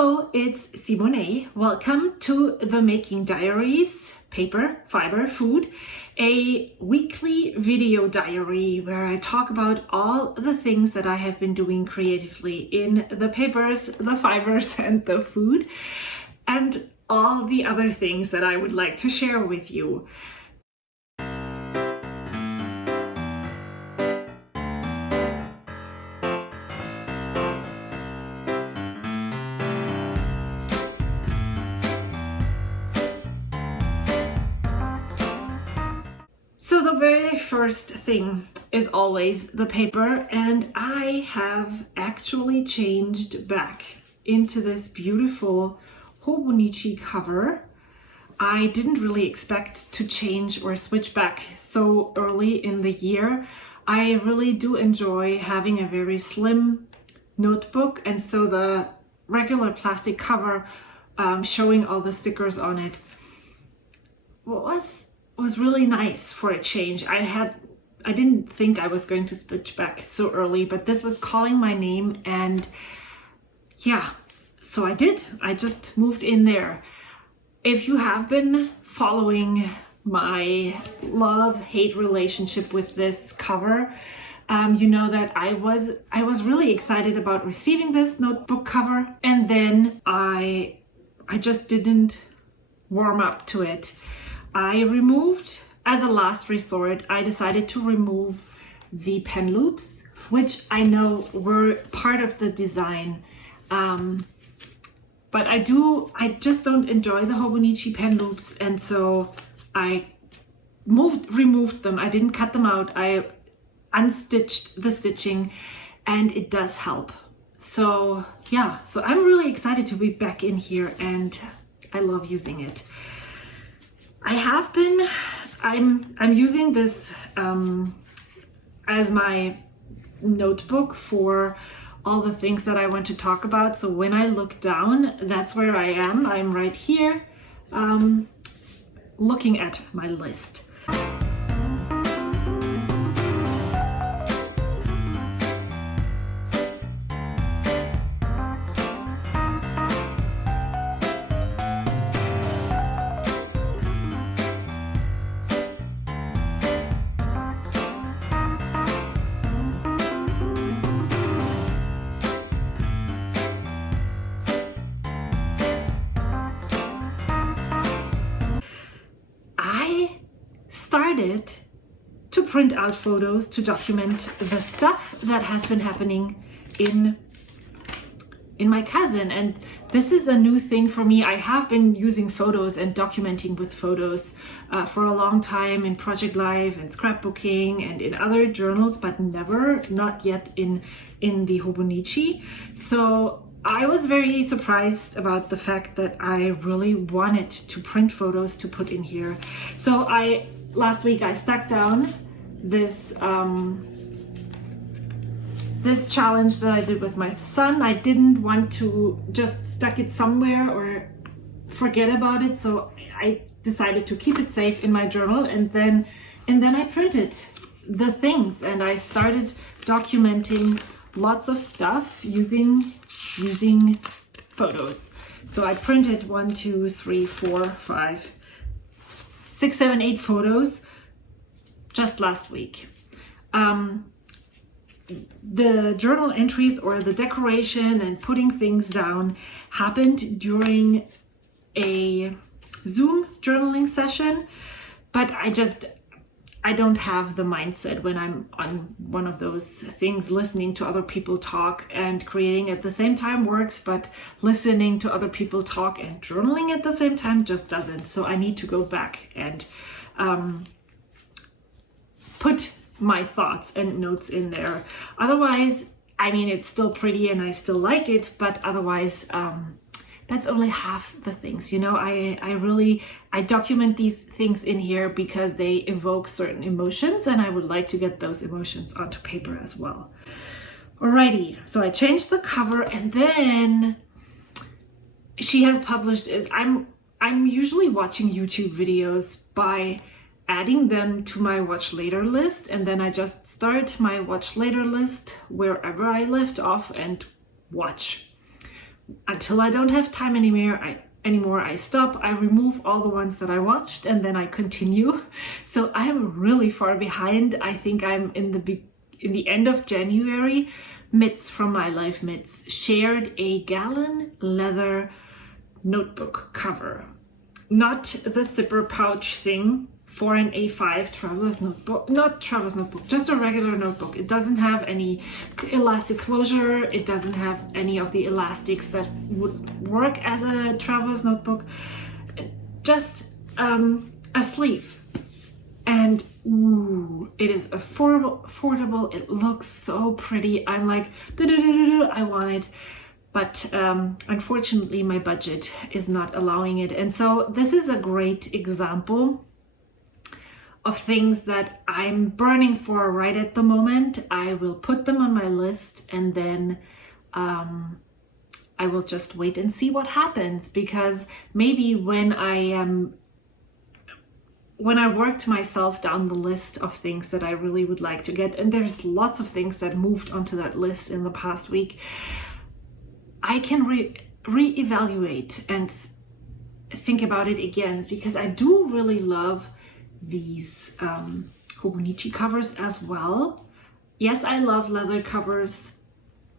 Hello, it's Simone. Welcome to the Making Diaries, Paper, Fiber, Food, a weekly video diary where I talk about all the things that I have been doing creatively in the papers, the fibers, and the food, and all the other things that I would like to share with you. So the very first thing is always the paper, and I have actually changed back into this beautiful Hobonichi cover. I didn't really expect to change or switch back so early in the year. I really do enjoy having a very slim notebook, and so the regular plastic cover showing all the stickers on it was really nice for a change. I didn't think I was going to switch back so early, but this was calling my name, and yeah, so I did. I just moved in there. If you have been following my love-hate relationship with this cover, you know that I was really excited about receiving this notebook cover, and then I just didn't warm up to it. I removed, as a last resort, I decided to remove the pen loops, which I know were part of the design. But I just don't enjoy the Hobonichi pen loops, and so I removed them. I didn't cut them out. I unstitched the stitching, and it does help. So yeah, so I'm really excited to be back in here, and I love using it. I'm using this as my notebook for all the things that I want to talk about. So when I look down, that's where I am. I'm right here, looking at my list. Started to print out photos to document the stuff that has been happening in my cousin, and this is a new thing for me. I have been using photos and documenting with photos for a long time in Project Life and scrapbooking and in other journals, but not yet in the Hobonichi. So I was very surprised about the fact that I really wanted to print photos to put in here. So last week I stuck down this this challenge that I did with my son. I didn't want to just stuck it somewhere or forget about it, so I decided to keep it safe in my journal, and then I printed the things, and I started documenting lots of stuff using photos. So I printed 1, 2, 3, 4, 5, 6, 7, 8 photos just last week. The journal entries or the decoration and putting things down happened during a Zoom journaling session, but I don't have the mindset when I'm on one of those things. Listening to other people talk and creating at the same time works, but listening to other people talk and journaling at the same time just doesn't. So I need to go back and put my thoughts and notes in there. Otherwise, I mean, it's still pretty and I still like it, but otherwise, that's only half the things. You know, I document these things in here because they evoke certain emotions, and I would like to get those emotions onto paper as well. Alrighty, so I changed the cover, and then she has published I'm usually watching YouTube videos by adding them to my watch later list, and then I just start my watch later list wherever I left off and watch. until I don't have time anymore, I stop, I remove all the ones that I watched, and then I continue. So I'm really far behind. I think I'm in the end of January. Mitz from My Life Mitz shared a gallon leather notebook cover. Not the zipper pouch thing for an A5 traveler's notebook, not traveler's notebook, just a regular notebook. It doesn't have any elastic closure. It doesn't have any of the elastics that would work as a traveler's notebook. Just a sleeve. And ooh, it is affordable. It looks so pretty. I'm like, I want it. But unfortunately, my budget is not allowing it. And so this is a great example of things that I'm burning for right at the moment. I will put them on my list, and then I will just wait and see what happens, because maybe when I worked myself down the list of things that I really would like to get, and there's lots of things that moved onto that list in the past week, I can reevaluate and think about it again, because I do really love these Hobonichi covers as well. Yes, I love leather covers,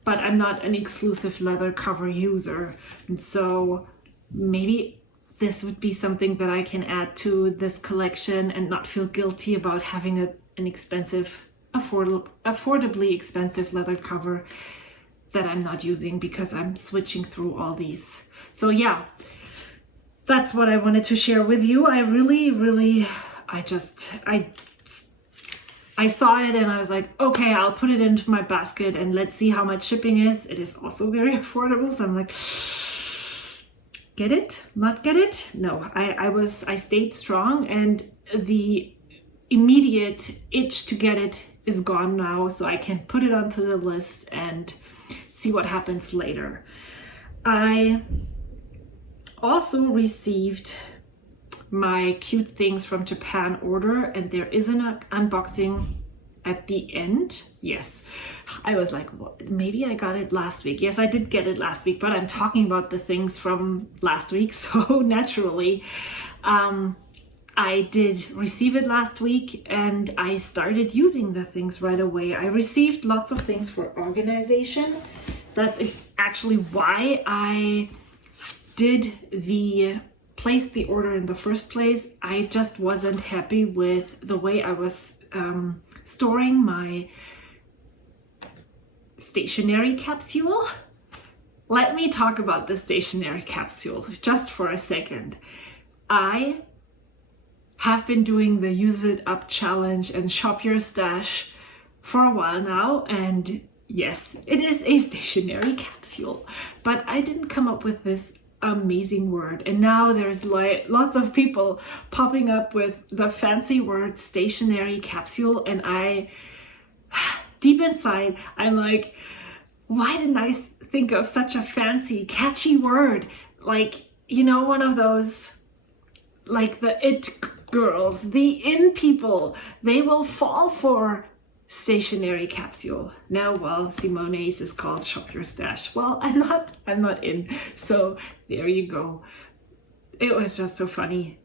but I'm not an exclusive leather cover user. And so maybe this would be something that I can add to this collection and not feel guilty about having an expensive, affordably expensive leather cover that I'm not using because I'm switching through all these. So yeah, that's what I wanted to share with you. I saw it and I was like, okay, I'll put it into my basket and let's see how much shipping is. It is also very affordable. So I'm like, get it? Not get it? No, I stayed strong, and the immediate itch to get it is gone now. So I can put it onto the list and see what happens later. I also received my cute things from Japan order, and there is an unboxing at the end. Yes, I was like, well, maybe I got it last week. Yes, I did get it last week, but I'm talking about the things from last week, so naturally I did receive it last week, and I started using the things right away. I received lots of things for organization. That's actually why I did place the order in the first place. I just wasn't happy with the way I was storing my stationery capsule. Let me talk about the stationery capsule just for a second. I have been doing the Use It Up challenge and Shop Your Stash for a while now, and yes, it is a stationery capsule, but I didn't come up with this amazing word, and now there's like lots of people popping up with the fancy word stationery capsule, and I, deep inside, I'm like, why didn't I think of such a fancy, catchy word? Like, you know, one of those, like the it girls, the in people, they will fall for stationery capsule. Now, well, Simone's is called Shop Your Stash. Well, I'm not in. So there you go. It was just so funny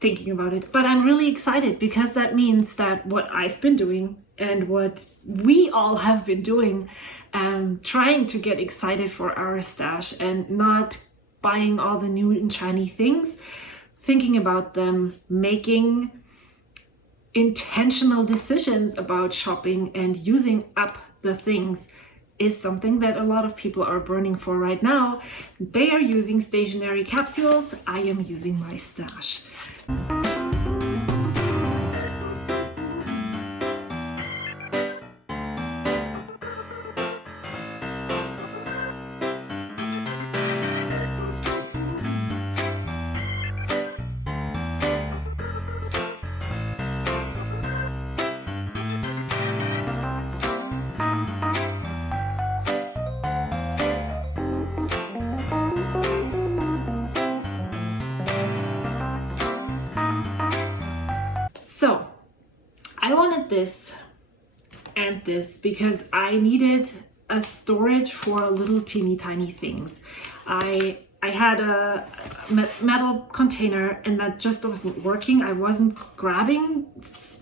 thinking about it. But I'm really excited, because that means that what I've been doing and what we all have been doing, trying to get excited for our stash and not buying all the new and shiny things, thinking about them, making intentional decisions about shopping and using up the things is something that a lot of people are burning for right now. They are using stationery capsules. I am using my stash. So I wanted this and this because I needed a storage for little teeny tiny things. I had a metal container and that just wasn't working. I wasn't grabbing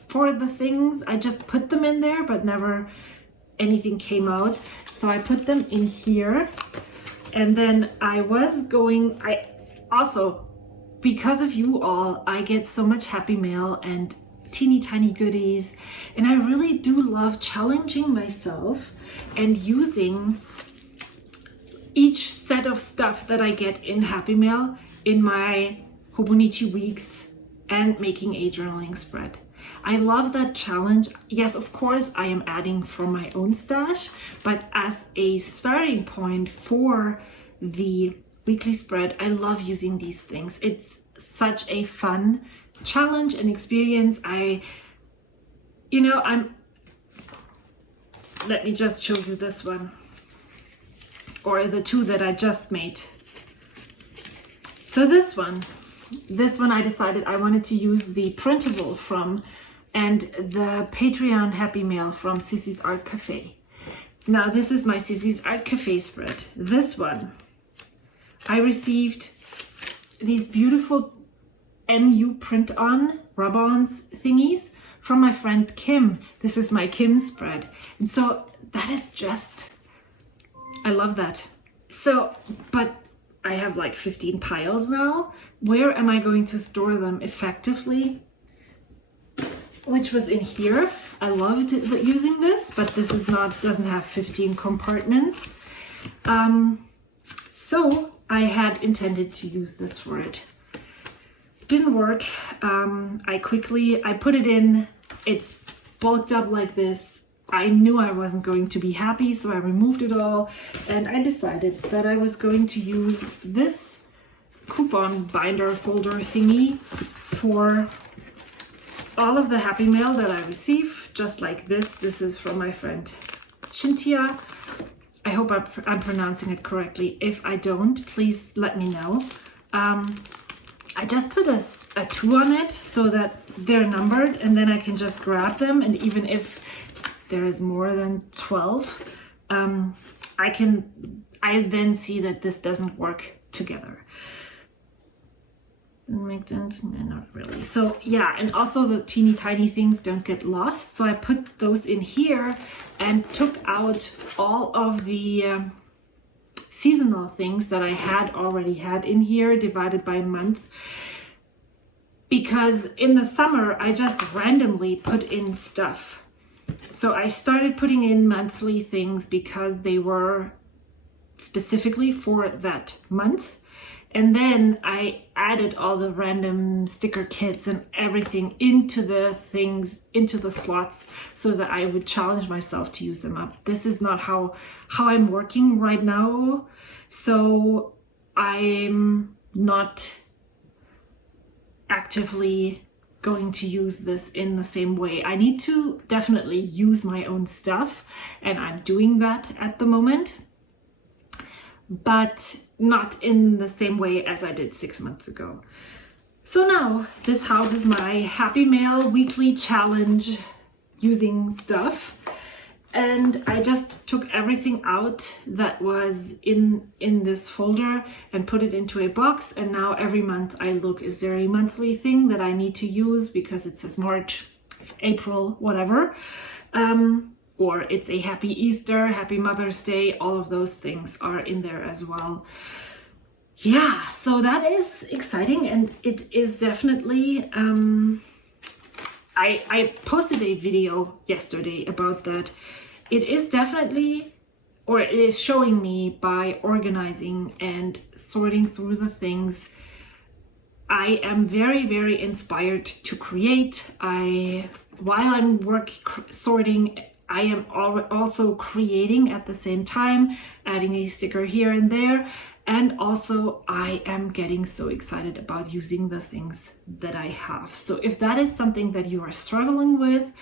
for the things. I just put them in there, but never anything came out. So I put them in here. And then I also, because of you all, I get so much happy mail and teeny tiny goodies. And I really do love challenging myself and using each set of stuff that I get in Happy Mail in my Hobonichi weeks and making a journaling spread. I love that challenge. Yes, of course, I am adding from my own stash, but as a starting point for the weekly spread, I love using these things. It's such a fun challenge and experience. Let me just show you this one, or the two that I just made. So this one I decided I wanted to use the printable from and the Patreon Happy Mail from Sissy's Art Cafe. Now this is my Sissy's Art Cafe spread. This one, I received these beautiful MU print-on rub-ons thingies from my friend Kim. This is my Kim spread. And so that is just, I love that. So, but I have like 15 piles now. Where am I going to store them effectively? Which was in here. I loved using this, but this doesn't have 15 compartments. So I had intended to use this for it. Didn't work. I put it in, it bulked up like this. I knew I wasn't going to be happy, so I removed it all, and I decided that I was going to use this coupon binder folder thingy for all of the Happy Mail that I receive, just like this. This is from my friend Shintia. I hope I'm pronouncing it correctly. If I don't, please let me know. I just put a 2 on it so that they're numbered, and then I can just grab them, and even if there is more than 12, I then see that this doesn't work together. Make sense? No, not really. So yeah, and also the teeny tiny things don't get lost. So I put those in here and took out all of the seasonal things that I already had in here, divided by month. Because in the summer, I just randomly put in stuff. So I started putting in monthly things because they were specifically for that month. And then I added all the random sticker kits and everything into the things, into the slots, so that I would challenge myself to use them up. This is not how I'm working right now. So I'm not actively going to use this in the same way. I need to definitely use my own stuff, and I'm doing that at the moment, but not in the same way as I did 6 months ago. So now this houses my Happy Mail weekly challenge using stuff, and I just took everything out that was in this folder and put it into a box. And now every month I look, is there a monthly thing that I need to use because it says March, April, whatever, or it's a Happy Easter, Happy Mother's Day. All of those things are in there as well. Yeah, so that is exciting, and it is definitely I posted a video yesterday about that. It is definitely, or it is showing me by organizing and sorting through the things, I am very, very inspired to create. While I'm sorting, I am also creating at the same time, adding a sticker here and there. And also I am getting so excited about using the things that I have. So if that is something that you are struggling with,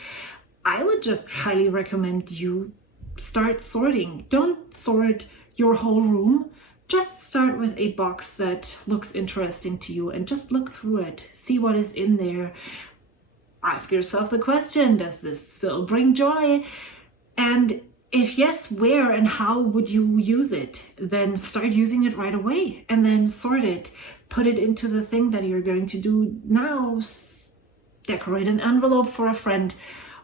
I would just highly recommend you start sorting. Don't sort your whole room. Just start with a box that looks interesting to you and just look through it. See what is in there. Ask yourself the question, does this still bring joy? And If yes, where and how would you use it? Then start using it right away, and then sort it, put it into the thing that you're going to do now, decorate an envelope for a friend.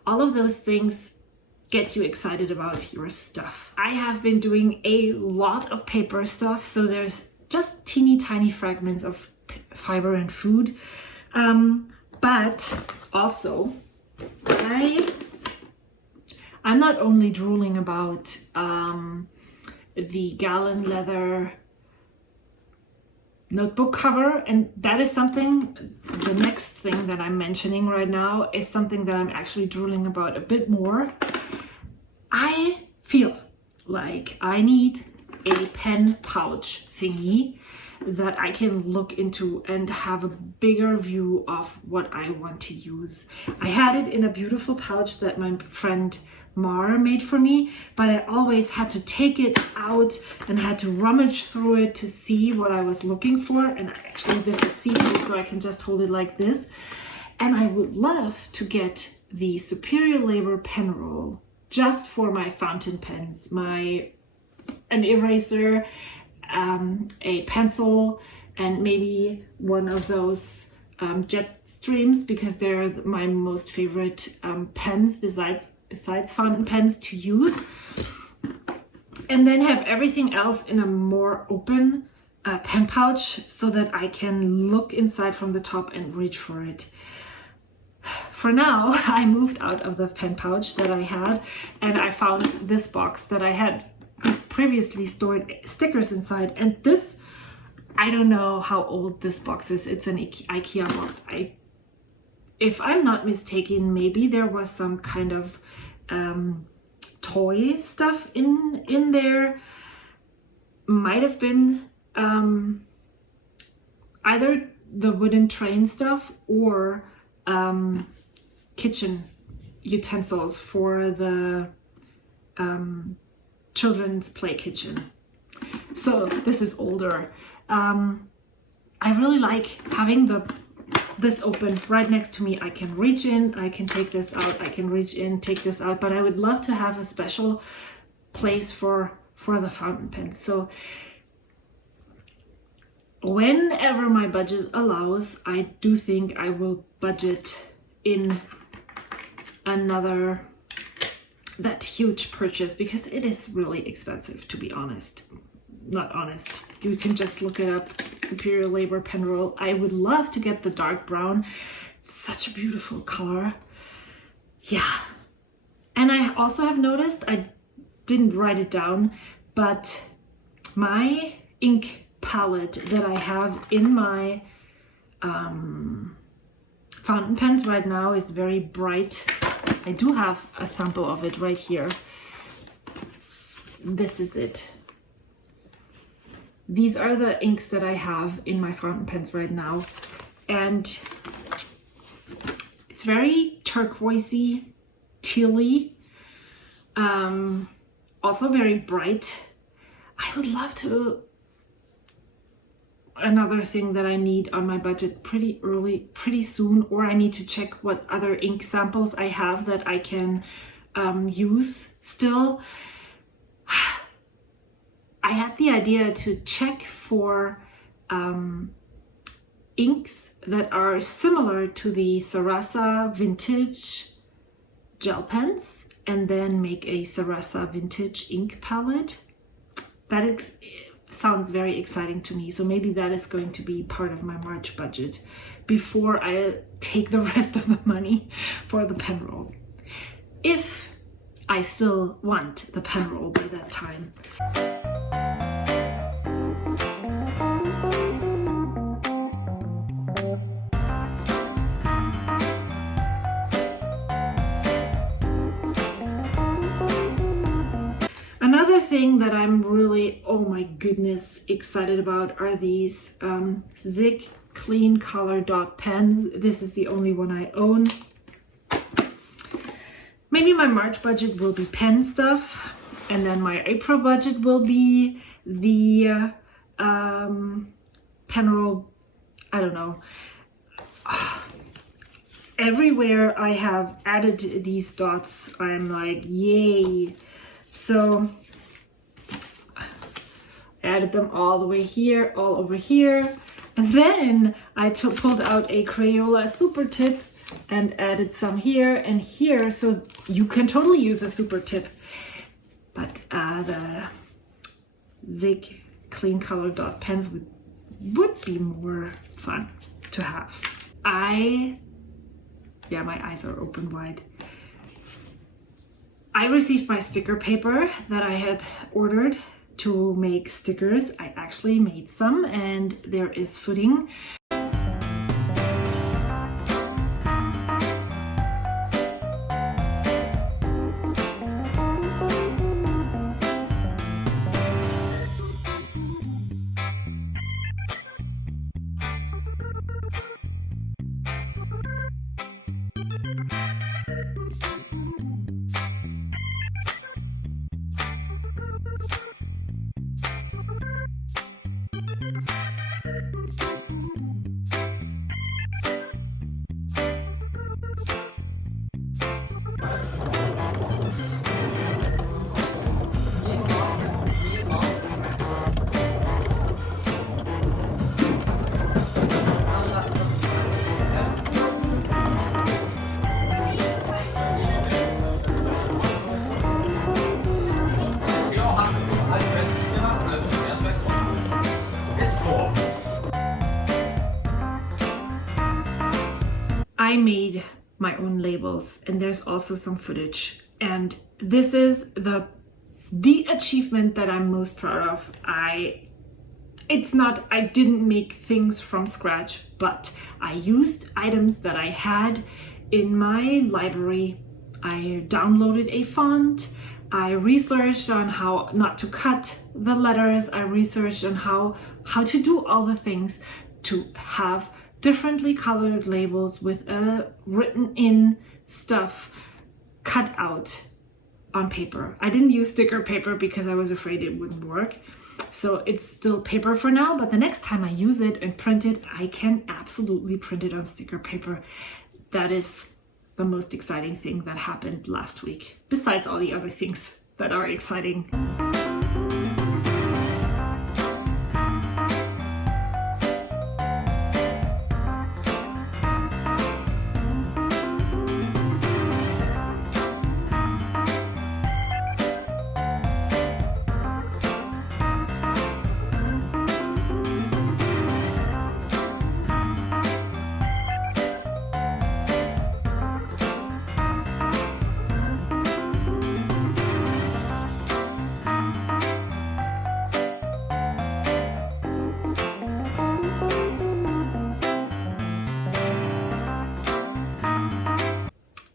All of those things get you excited about your stuff. I have been doing a lot of paper stuff, so there's just teeny tiny fragments of fiber and food. But also, I'm not only drooling about the gallon leather notebook cover, and that is something, the next thing that I'm mentioning right now is something that I'm actually drooling about a bit more. I feel like I need a pen pouch thingy that I can look into and have a bigger view of what I want to use. I had it in a beautiful pouch that my friend Mar made for me, but I always had to take it out and had to rummage through it to see what I was looking for. And actually this is see-through, so I can just hold it like this. And I would love to get the Superior Labor pen roll just for my fountain pens, an eraser, a pencil, and maybe one of those jet streams, because they're my most favorite pens besides fountain pens to use. And then have everything else in a more open pen pouch so that I can look inside from the top and reach for it. For now, I moved out of the pen pouch that I had, and I found this box that I had previously stored stickers inside. And this, I don't know how old this box is. It's an IKEA box. If I'm not mistaken, maybe there was some kind of toy stuff in there. Might have been either the wooden train stuff or kitchen utensils for the children's play kitchen. So this is older. I really like having this open right next to me. I can reach in, I can take this out, I can reach in, take this out, but I would love to have a special place for the fountain pens. So whenever my budget allows, I do think I will budget in that huge purchase, because it is really expensive, to be honest. Not honest. You can just look it up. Superior Labor pen roll. I would love to get the dark brown. It's such a beautiful color. Yeah. And I also have noticed, I didn't write it down, but my ink palette that I have in my fountain pens right now is very bright. I do have a sample of it right here. This is it. These are the inks that I have in my fountain pens right now. And it's very turquoisey, tealy, also very bright. I would love to, another thing that I need on my budget pretty soon, or I need to check what other ink samples I have that I can use still. I had the idea to check for inks that are similar to the Sarasa vintage gel pens, and then make a Sarasa vintage ink palette. That sounds very exciting to me. So maybe that is going to be part of my March budget before I take the rest of the money for the pen roll, if I still want the pen roll by that time. Another thing that I'm really, oh my goodness, excited about are these Zig Clean Color Dot pens. This is the only one I own. Maybe my March budget will be pen stuff, and then my April budget will be the pen roll. I don't know. Everywhere I have added these dots, I'm like, yay. So added them all the way here, all over here. And then I pulled out a Crayola super tip and added some here and here. So you can totally use a super tip. But the Zig clean color dot pens would be more fun to have. Yeah, my eyes are open wide. I received my sticker paper that I had ordered to make stickers. I actually made some and there is footing. I made my own labels and there's also some footage, and this is the achievement that I'm most proud of. I didn't make things from scratch, but I used items that I had in my library. I downloaded a font. I researched on how not to cut the letters. I researched on how to do all the things to have differently colored labels with written in stuff cut out on paper. I didn't use sticker paper because I was afraid it wouldn't work. So it's still paper for now, but the next time I use it and print it, I can absolutely print it on sticker paper. That is the most exciting thing that happened last week, besides all the other things that are exciting.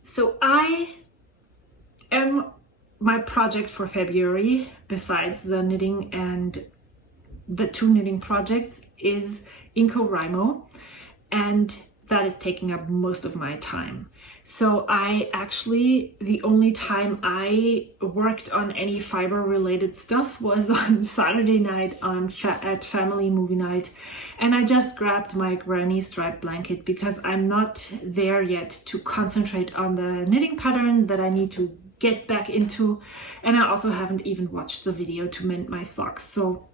So my project for February, besides the knitting and the 2 knitting projects, is NaCoWriMo, and that is taking up most of my time. So the only time I worked on any fiber related stuff was on Saturday night at family movie night, and I just grabbed my granny stripe blanket because I'm not there yet to concentrate on the knitting pattern that I need to get back into, and I also haven't even watched the video to mend my socks. So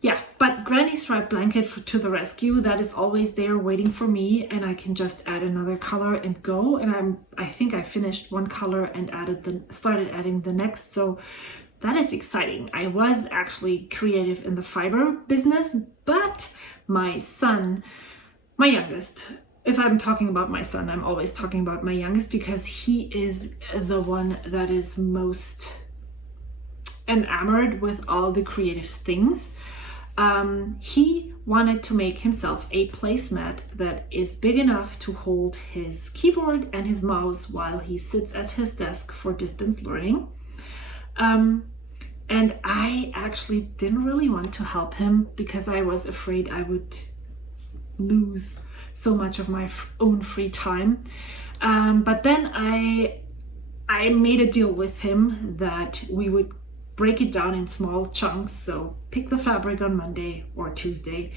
yeah, but granny stripe blanket to the rescue. That is always there waiting for me, and I can just add another color and go. And I think I finished one color and started adding the next. So that is exciting. I was actually creative in the fiber business, but my son, my youngest, if I'm talking about my son, I'm always talking about my youngest because he is the one that is most enamored with all the creative things. He wanted to make himself a placemat that is big enough to hold his keyboard and his mouse while he sits at his desk for distance learning. And I actually didn't really want to help him because I was afraid I would lose so much of my own free time. But then I made a deal with him that we would break it down in small chunks. So pick the fabric on Monday or Tuesday.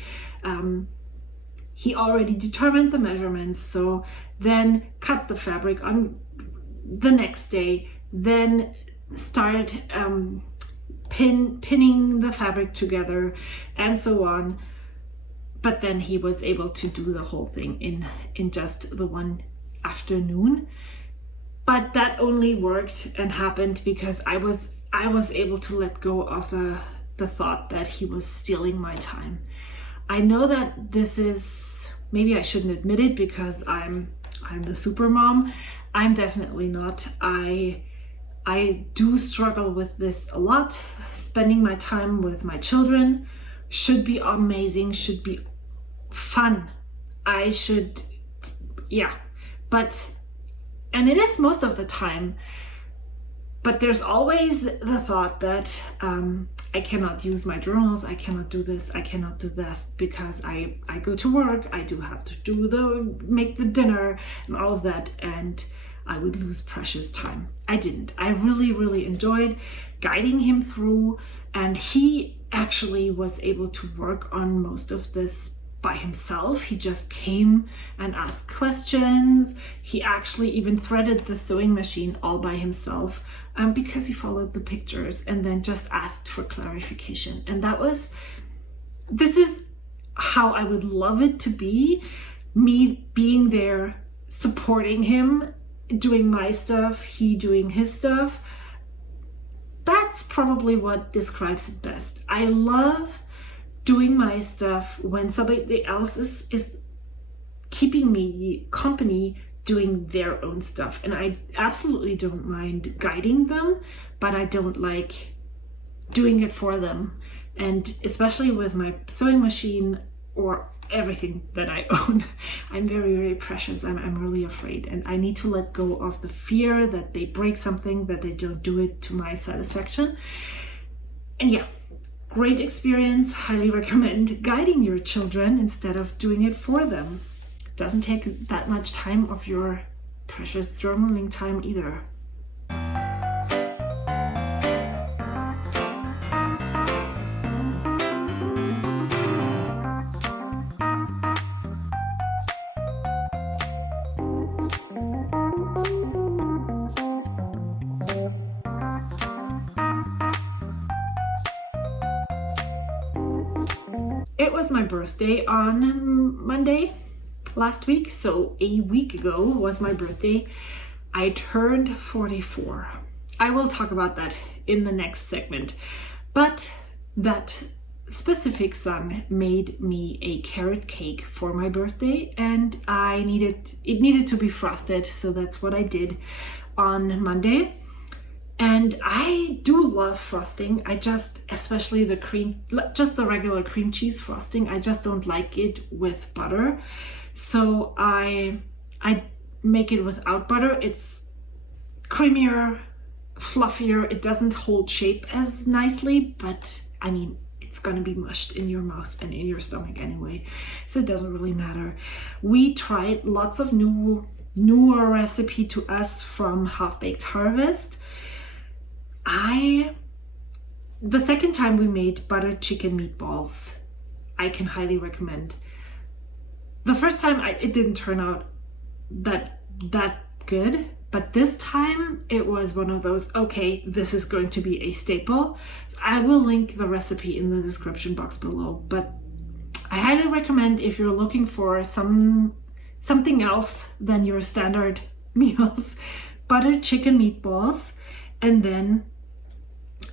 He already determined the measurements, so then cut the fabric on the next day, then start pinning the fabric together and so on. But then he was able to do the whole thing in just the one afternoon. But that only worked and happened because I was able to let go of the thought that he was stealing my time. I know that this is, maybe I shouldn't admit it because I'm the super mom. I'm definitely not. I do struggle with this a lot. Spending my time with my children should be amazing, should be fun. And it is most of the time, but there's always the thought that I cannot use my journals, I cannot do this, I cannot do this because I go to work, I do have to make the dinner and all of that, and I would lose precious time. I didn't. I really, really enjoyed guiding him through, and he actually was able to work on most of this by himself. He just came and asked questions. He actually even threaded the sewing machine all by himself because he followed the pictures and then just asked for clarification. And this is how I would love it to be, me being there, supporting him, doing my stuff, he doing his stuff. That's probably what describes it best. I love doing my stuff when somebody else is keeping me company doing their own stuff. And I absolutely don't mind guiding them, but I don't like doing it for them. And especially with my sewing machine or everything that I own, I'm very, very precious. I'm really afraid, and I need to let go of the fear that they break something, that they don't do it to my satisfaction. And yeah, great experience. Highly recommend guiding your children instead of doing it for them. It doesn't take that much time of your precious journaling time either. It was my birthday on Monday last week, so a week ago was my birthday. I turned 44. I will talk about that in the next segment, but that specific son made me a carrot cake for my birthday, and it needed to be frosted, so that's what I did on Monday. And I do love frosting. Especially just the regular cream cheese frosting, I just don't like it with butter. So I make it without butter. It's creamier, fluffier. It doesn't hold shape as nicely, but I mean, it's gonna be mushed in your mouth and in your stomach anyway, so it doesn't really matter. We tried lots of newer recipe to us from Half Baked Harvest. The second time we made buttered chicken meatballs, I can highly recommend. The first time it didn't turn out that good, but this time it was one of those, okay, this is going to be a staple. I will link the recipe in the description box below, but I highly recommend if you're looking for something else than your standard meals, buttered chicken meatballs. And then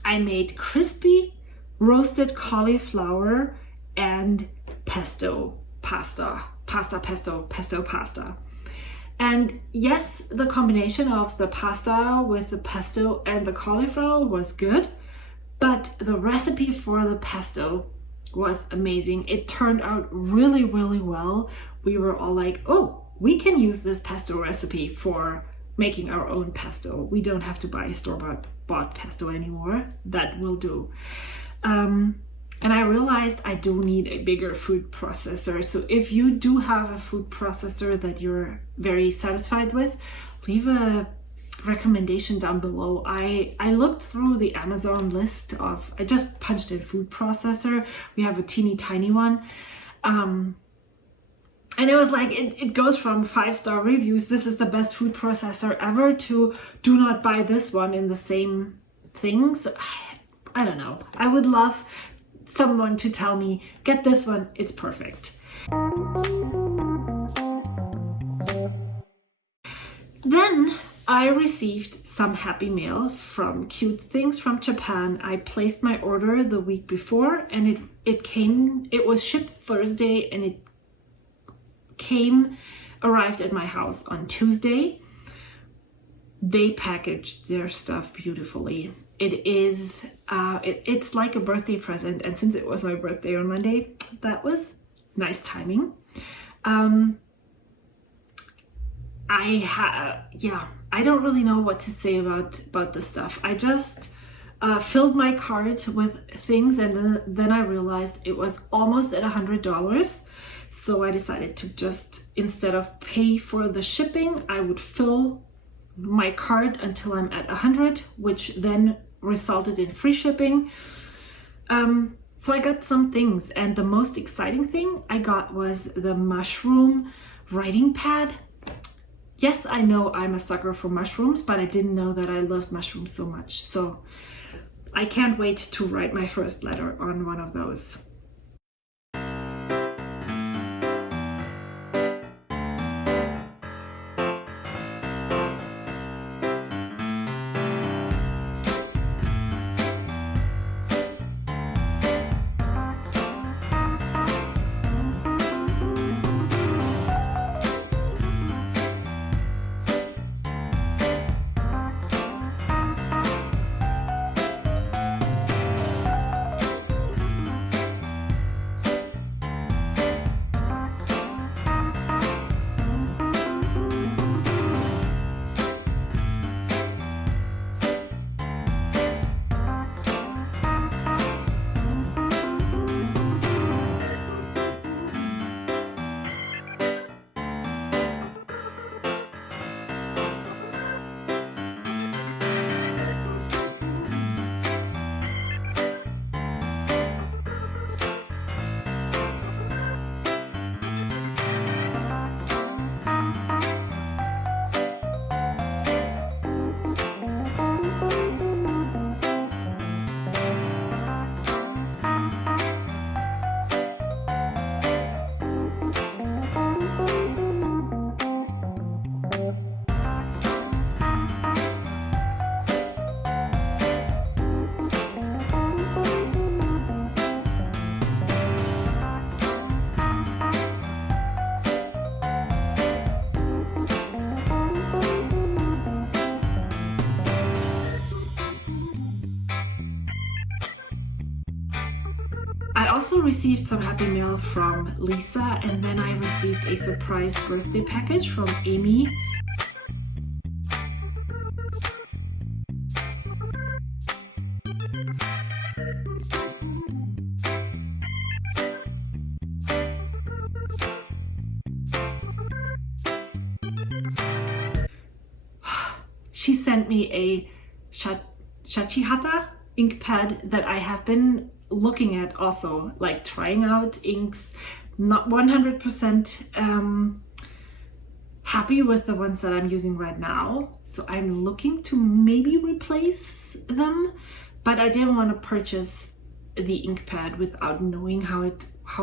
I made crispy roasted cauliflower and pesto pasta. And yes, the combination of the pasta with the pesto and the cauliflower was good, but the recipe for the pesto was amazing. It turned out really, really well. We were all like, oh, we can use this pesto recipe for making our own pesto. We don't have to buy a store-bought pesto anymore. That will do. And I realized I do need a bigger food processor. So if you do have a food processor that you're very satisfied with, leave a recommendation down below. I looked through the Amazon list I just punched in food processor. We have a teeny tiny one. And it was like, it goes from 5-star reviews, this is the best food processor ever, to do not buy this one in the same things. I don't know. I would love someone to tell me, get this one, it's perfect. Then I received some happy mail from Cute Things from Japan. I placed my order the week before and it was shipped Thursday and it arrived at my house on Tuesday. They packaged their stuff beautifully. It's like a birthday present, and since it was my birthday on Monday, that was nice timing. I don't really know what to say about the stuff. I just filled my cart with things, and then I realized it was almost at $100. So I decided to just, instead of pay for the shipping, I would fill my cart until I'm at 100, which then resulted in free shipping. So I got some things, and the most exciting thing I got was the mushroom writing pad. Yes, I know I'm a sucker for mushrooms, but I didn't know that I loved mushrooms so much. So I can't wait to write my first letter on one of those. I also received some happy mail from Lisa, and then I received a surprise birthday package from Amy. She sent me a Shachihata ink pad that I have been looking at, also like trying out inks. Not 100% happy with the ones that I'm using right now, so I'm looking to maybe replace them, but I didn't want to purchase the ink pad without knowing how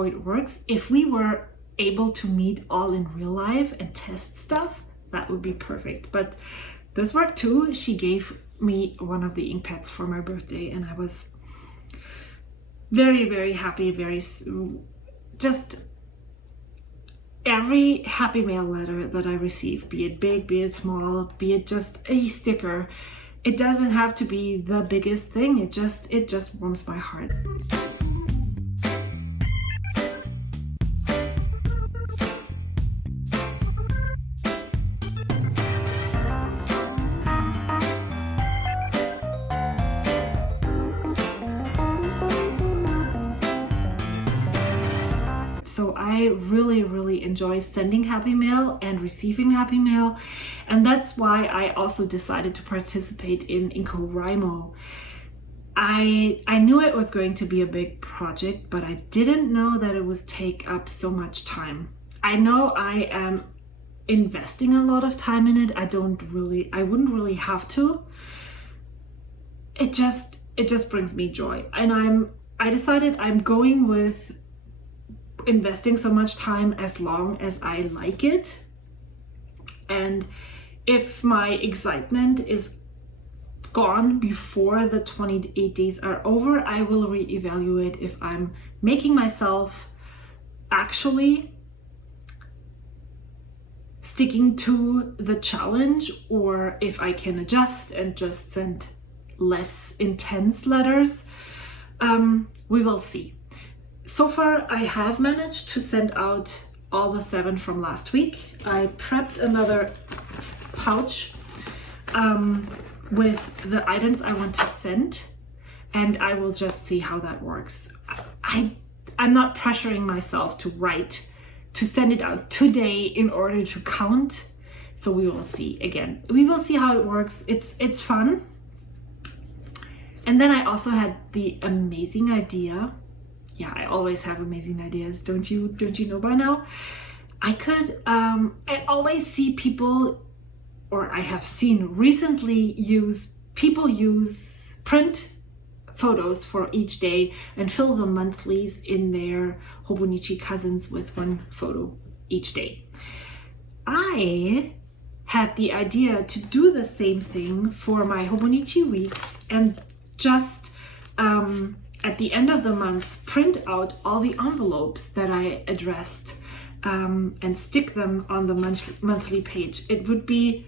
it works. If we were able to meet all in real life and test stuff, that would be perfect. But this worked too. She gave me one of the ink pads for my birthday, and I was very, very happy. Just every happy mail letter that I receive, be it big, be it small, be it just a sticker, it doesn't have to be the biggest thing. It just warms my heart. So I really enjoy sending happy mail and receiving happy mail, and that's why I also decided to participate in NaCoWriMo. I knew it was going to be a big project, but I didn't know that it would take up so much time. I know I am investing a lot of time in it. I wouldn't really have to, it just brings me joy. And I decided I'm going with investing so much time as long as I like it. And if my excitement is gone before the 28 days are over, I will reevaluate if I'm making myself actually sticking to the challenge, or if I can adjust and just send less intense letters. We will see. So far, I have managed to send out all the 7 from last week. I prepped another pouch with the items I want to send, and I will just see how that works. I'm not pressuring myself to send it out today in order to count. So we will see. Again, we will see how it works. It's fun. And then I also had the amazing idea. Yeah, I always have amazing ideas. Don't you know by now? I always see people, or I have seen recently people use print photos for each day and fill the monthlies in their Hobonichi cousins with one photo each day. I had the idea to do the same thing for my Hobonichi weeks and just at the end of the month print out all the envelopes that I addressed and stick them on the monthly page. It would be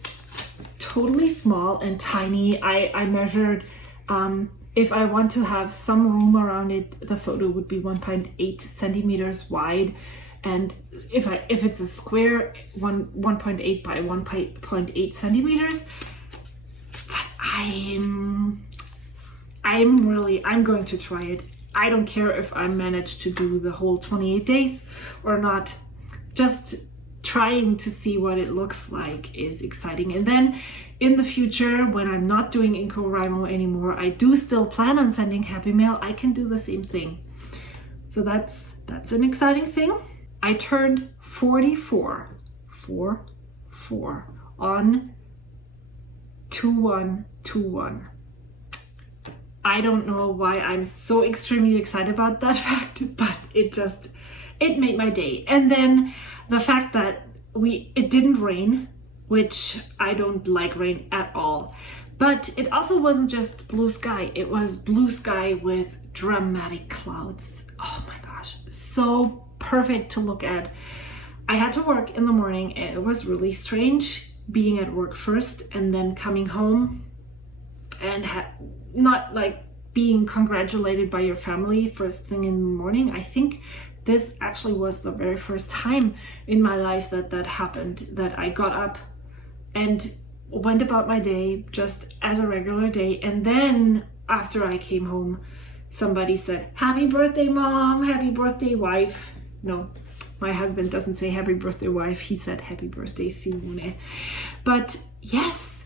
totally small and tiny. I measured if I want to have some room around it, the photo would be 1.8 centimeters wide. And if it's a square, 1.8 by 1.8 centimeters. I'm going to try it. I don't care if I manage to do the whole 28 days or not. Just trying to see what it looks like is exciting. And then in the future, when I'm not doing NaCoWriMo anymore, I do still plan on sending Happy Mail. I can do the same thing. So that's an exciting thing. I turned 44 on 2121. I don't know why I'm so extremely excited about that fact, but it made my day. And then the fact that it didn't rain, which I don't like rain at all. But it also wasn't just blue sky. It was blue sky with dramatic clouds. Oh my gosh, so perfect to look at. I had to work in the morning. It was really strange being at work first and then coming home and not like being congratulated by your family first thing in the morning. I think this actually was the very first time in my life that happened, that I got up and went about my day just as a regular day. And then after I came home, somebody said, "Happy birthday, Mom, happy birthday, wife." No, my husband doesn't say happy birthday, wife. He said happy birthday, Simone. But yes,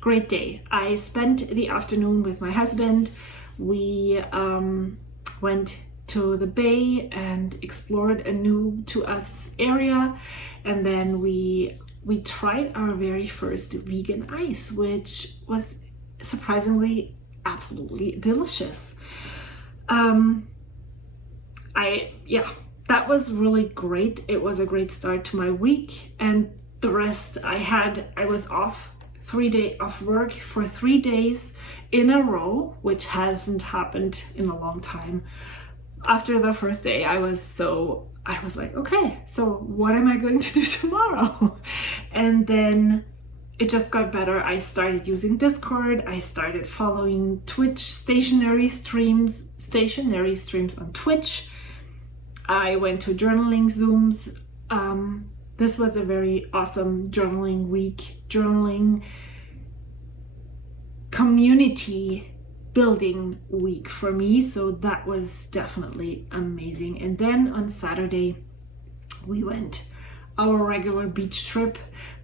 great day. I spent the afternoon with my husband. We went to the bay and explored a new to us area, and then we tried our very first vegan ice, which was surprisingly absolutely delicious. That was really great. It was a great start to my week, and the rest I was off 3 days off work for 3 days in a row, which hasn't happened in a long time. After the first day, I was like, okay, so what am I going to do tomorrow? And then it just got better. I started using Discord. I started following Twitch stationary streams on Twitch. I went to journaling Zooms. This was a very awesome journaling week, journaling community building week for me. So that was definitely amazing. And then on Saturday, we went our regular beach trip.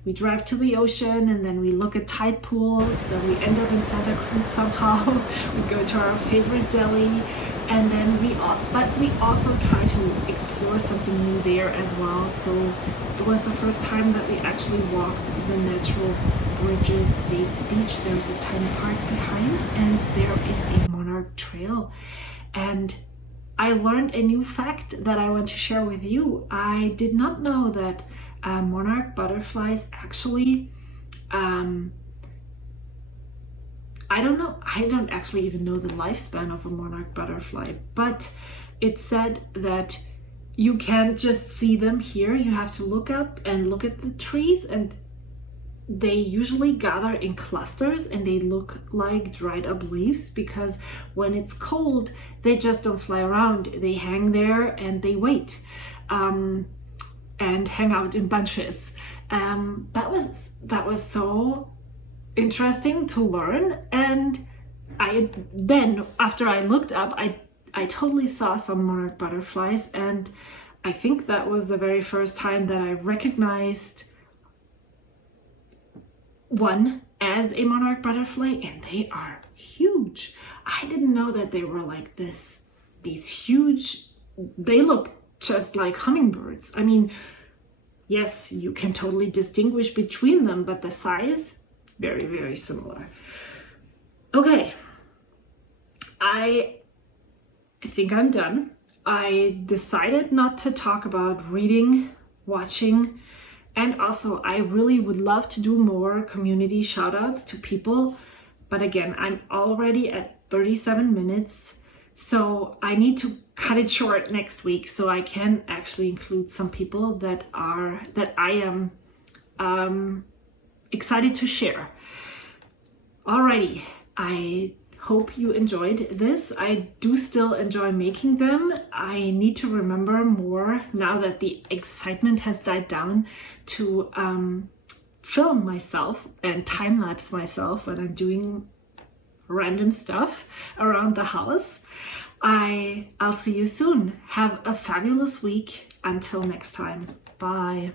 We drive to the ocean and then we look at tide pools. Then we end up in Santa Cruz somehow. We go to our favorite deli. And then we also try to explore something new there as well. So it was the first time that we actually walked the natural gorgeous state beach. There's a tiny park behind, and there is a monarch trail. And I learned a new fact that I want to share with you. I did not know that monarch butterflies actually, I don't actually even know the lifespan of a monarch butterfly, but it said that you can't just see them here. You have to look up and look at the trees, and they usually gather in clusters and they look like dried up leaves, because when it's cold, they just don't fly around. They hang there and they wait and hang out in bunches. That was so interesting to learn. And then after I looked up, I totally saw some monarch butterflies, and I think that was the very first time that I recognized one as a monarch butterfly, and they are huge. I didn't know that they were like this, these huge, they look just like hummingbirds. I mean, yes, you can totally distinguish between them, but the size, very, very similar. Okay, I think I'm done. I decided not to talk about reading, watching, and also I really would love to do more community shout outs to people. But again, I'm already at 37 minutes, so I need to cut it short next week so I can actually include some people that I am excited to share. Alrighty, I hope you enjoyed this. I do still enjoy making them. I need to remember more, now that the excitement has died down, to film myself and time-lapse myself when I'm doing random stuff around the house. I'll see you soon. Have a fabulous week. Until next time. Bye.